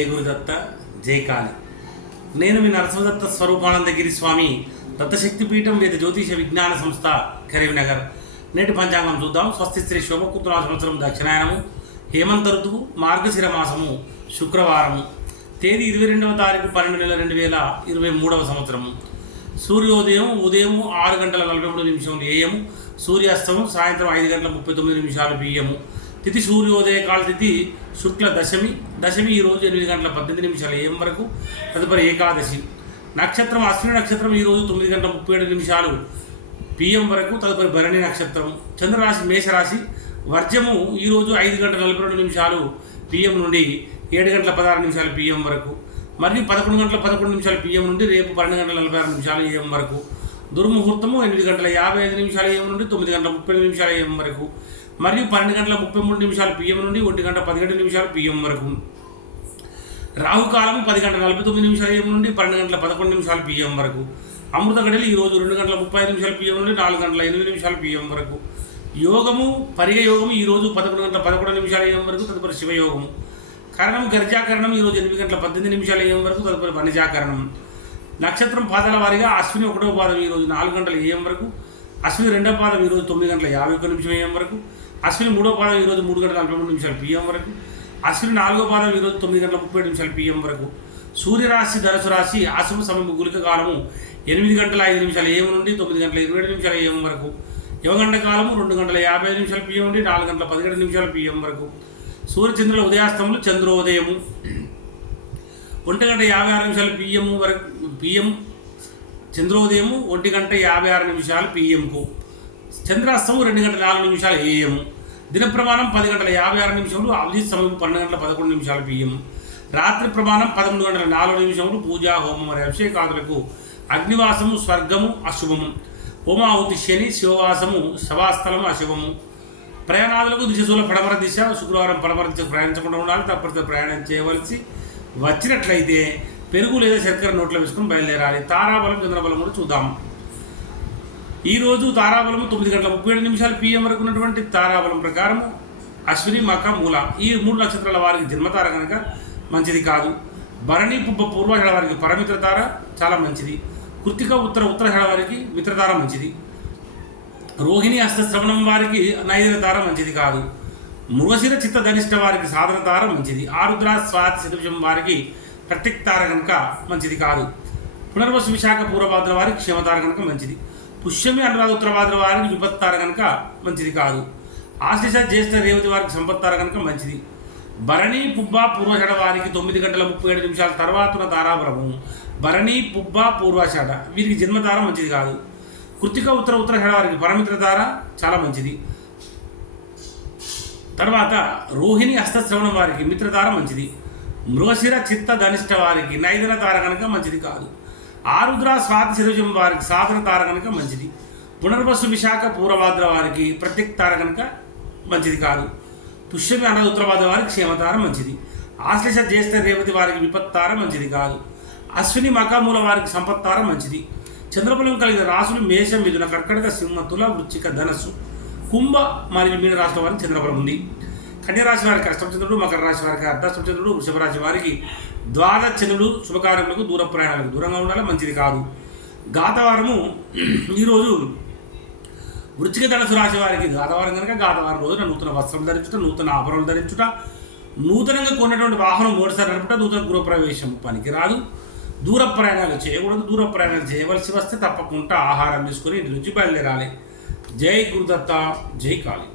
జై గురుదత్త జై కాళి నేను మీ నరసింహదత్త స్వరూపానందగిరి స్వామి దత్తశక్తి పీఠం వేద జ్యోతిష విజ్ఞాన సంస్థ కరీంనగర్ నేటి పంచాంగం చూద్దాం. స్వస్తి శ్రీ శోభకుతుల సంవత్సరం దక్షిణాయనము. హేమంత ఋతువు మార్గశిర మాసము శుక్రవారము. తేదీ ఇరవై రెండవ తారీఖు పన్నెండు నెల రెండు వేల ఇరవై మూడవ సంవత్సరము. సూర్యోదయం ఉదయం ఆరు గంటల నలభై మూడు నిమిషములు ఏఎం సూర్యాస్తమం సాయంత్రం ఐదు గంటల ముప్పై తొమ్మిది నిమిషాలు బియ్యము తిథి సూర్యోదయ కాల తిథి శుక్ల దశమి. దశమి ఈరోజు ఎనిమిది గంటల పద్దెనిమిది నిమిషాల ఏఎం వరకు తదుపరి ఏకాదశి. నక్షత్రం అశ్విని నక్షత్రం ఈరోజు తొమ్మిది గంటల ముప్పై ఏడు నిమిషాలు పిఎం వరకు తదుపరి భరణి నక్షత్రం. చంద్రరాశి మేషరాశి వర్జము ఈరోజు ఐదు గంటల నలభై రెండు నిమిషాలు పిఎం నుండి ఏడు గంటల పదహారు నిమిషాలు పిఎం వరకు. మరియు పదకొండు గంటల పదకొండు నిమిషాలు పిఎం నుండి రేపు పన్నెండు గంటల నలభై ఆరు నిమిషాలు ఏఎం వరకు. దుర్ముహూర్తము ఎనిమిది గంటల యాభై ఐదు నిమిషాల ఏం నుండి తొమ్మిది గంటల ముప్పై ఎనిమిది నిమిషాల ఏం వరకు మరియు పన్నెండు గంటల ముప్పై మూడు నిమిషాలు పిఎం నుండి ఒంటి గంట పదిహేడు నిమిషాలు పిఎం వరకు. రాహుకాలం పది గంటల నలభై తొమ్మిది నిమిషాల ఏం నుండి పన్నెండు గంటల పదకొండు నిమిషాలు పిఎం వరకు. అమృత గడియలు ఈరోజు రెండు గంటల ముప్పై ఐదు నిమిషాలు పిఎం నుండి నాలుగు గంటల ఎనిమిది నిమిషాలు పిఎం వరకు. యోగము పరిగ యోగము ఈరోజు పదకొండు గంటల పదకొండు నిమిషాల ఏం వరకు తదుపరి శివయోగము కరణం గర్జాకరణం ఈరోజు ఎనిమిది గంటల పద్దెనిమిది నిమిషాల ఏం వరకు తదుపరి వనజాకరణం నక్షత్రం పాదాల వారీగా అశ్విని ఒకటో పాదం ఈరోజు నాలుగు గంటల ఏఎం వరకు అశ్విని రెండో పాదం ఈరోజు తొమ్మిది గంటల యాభై ఒక్క నిమిషం ఏఎం వరకు అశ్విని మూడో పాదం ఈరోజు మూడు గంటల నలభై మూడు నిమిషాలు పిఎం వరకు అశ్విని నాలుగో పాదం ఈరోజు తొమ్మిది గంటల ముప్పై నిమిషాలు పిఎం వరకు. సూర్యరాశి ధనుసు రాశి ఆశ్రమ సమయం గులిక కాలము ఎనిమిది గంటల ఐదు నిమిషాల ఏం నుండి తొమ్మిది గంటల ఇరవై ఏడు నిమిషాల ఏం వరకు. యువగంట కాలము రెండు గంటల యాభై ఐదు నిమిషాల పిఎం నుండి నాలుగు గంటల పదిహేడు నిమిషాల పిఎం వరకు. సూర్యచంద్రుల ఉదయాస్తములు చంద్రోదయము. ఒంటి గంట యాభై ఆరు నిమిషాలు పిఎం వరకు పిఎం చంద్రోదయము ఒంటి గంట యాభై ఆరు నిమిషాలు పిఎంకు చంద్రాస్తమం రెండు గంటల నాలుగు నిమిషాలు ఏఎం దిన ప్రమాణం పది గంటల యాభై ఆరు నిమిషములు అభిజిత్ సమయం పన్నెండు గంటల పదకొండు నిమిషాలు పిఎం రాత్రి ప్రమాణం పదమూడు గంటల నాలుగు నిమిషములు పూజా హోమం మరియు అభిషేకాదులకు అగ్నివాసము స్వర్గము అశుభము. హోమాహుతి శని శివవాసము శవాస్థలము అశుభము. ప్రయాణాదులకు దిశలో పడమర దిశ శుక్రవారం పడమర దిశ ప్రయాణించకుండా ఉండాలి తప్పనిసరి ప్రయాణం చేయవలసి వచ్చినట్లయితే పెరుగు లేదా చక్కెర నోట్లో వేసుకుని బయలుదేరాలి. తారాబలం చంద్రబలం కూడా చూద్దాం. ఈరోజు తారాబలము తొమ్మిది గంటల ముప్పై ఏడు నిమిషాలు పిఎం వరకు ఉన్నటువంటి తారాబలం ప్రకారం అశ్విని మక మూల. ఈ మూడు నక్షత్రాల వారికి జన్మతార కనుక మంచిది కాదు. భరణి పుబ్బ పూర్వహేళ వారికి పరమిత్ర తార చాలా మంచిది. కృతిక ఉత్తర ఉత్తరహేళ వారికి మిత్రతార మంచిది. రోహిణి హస్తశ్రవణం వారికి నైదిన తార మంచిది కాదు. మృగశిర చిత్త ధనిష్ట వారికి సాధన తార మంచిది. ఆరుద్ర స్వాతి శతభుజం వారికి ప్రత్యక్తార కనుక మంచిది కాదు. పునర్వసు విశాఖ పూర్వభాద్ర వారికి క్షేమతార కనుక మంచిది. పుష్యమి అనురాధ ఉత్తరభాద్ర వారికి విపత్తార కనుక మంచిది కాదు. ఆశిష జ్యేష్ఠ రేవతి వారికి సంపత్తార కనుక మంచిది. భరణి పుబ్బ పూర్వషడ వారికి తొమ్మిది గంటల ముప్పై ఏడు నిమిషాల తర్వాత ఉన్న తారాబలము. భరణి పుబ్బ పూర్వషడ వీరికి జన్మతార మంచిది కాదు. కృతిక ఉత్తర ఉత్తరషడ వారికి పరమిత్ర తార చాలా మంచిది. తర్వాత రోహిణి హస్తశ్రవణం వారికి మిత్రతార మంచిది. మృగశిర చిత్త ధనిష్ట వారికి నైదన తార కనుక మంచిది కాదు. ఆరుద్ర స్వాతి శిరోజం వారికి సాధన తార కనుక మంచిది. పునర్వసు విశాఖ పూర్వభాద్ర వారికి ప్రత్యక్ తార కనుక మంచిది కాదు. పుష్యమి అన్న ఉత్తరభాద్ర వారికి క్షేమతార మంచిది. ఆశ్లేష జ్యేష్ఠ రేవతి వారికి విపత్తార మంచిది కాదు. అశ్విని మకామూల వారికి సంపత్తార మంచిది. చంద్రబలం కలిగిన రాసులు మేషం మిథున కర్కటక సింహ తుల వృచ్చిక ధనస్సు. కుంభ మరియు మీన రాష్ట్ర వారికి చంద్రబలం ఉంది. కన్యరాశి వారికి అష్టమచంద్రుడు మకర రాశి వారికి అర్ధష్టమచంద్రుడు వృషభ రాశి వారికి ద్వాదశ చంద్రుడు శుభకార్యములకు దూర ప్రయాణాలకు దూరంగా ఉండాలి మంచిది కాదు. గాతవారము ఈరోజు వృచ్చిక ధనసు రాశి వారికి గాతవారం కనుక గాతవారం రోజున నూతన వస్త్రం ధరించుట నూతన ఆభరణం ధరించుట నూతనంగా కొన్నటువంటి వాహనం మూడుసారి నడుపుట నూతన గృహప్రవేశం పనికిరాదు దూర ప్రయాణాలు చేయకూడదు దూర ప్రయాణాలు చేయవలసి వస్తే తప్పకుండా ఆహారం తీసుకొని ఇంటి నుంచి బయలుదేరాలి. జై గురుదత్త జై కాళీ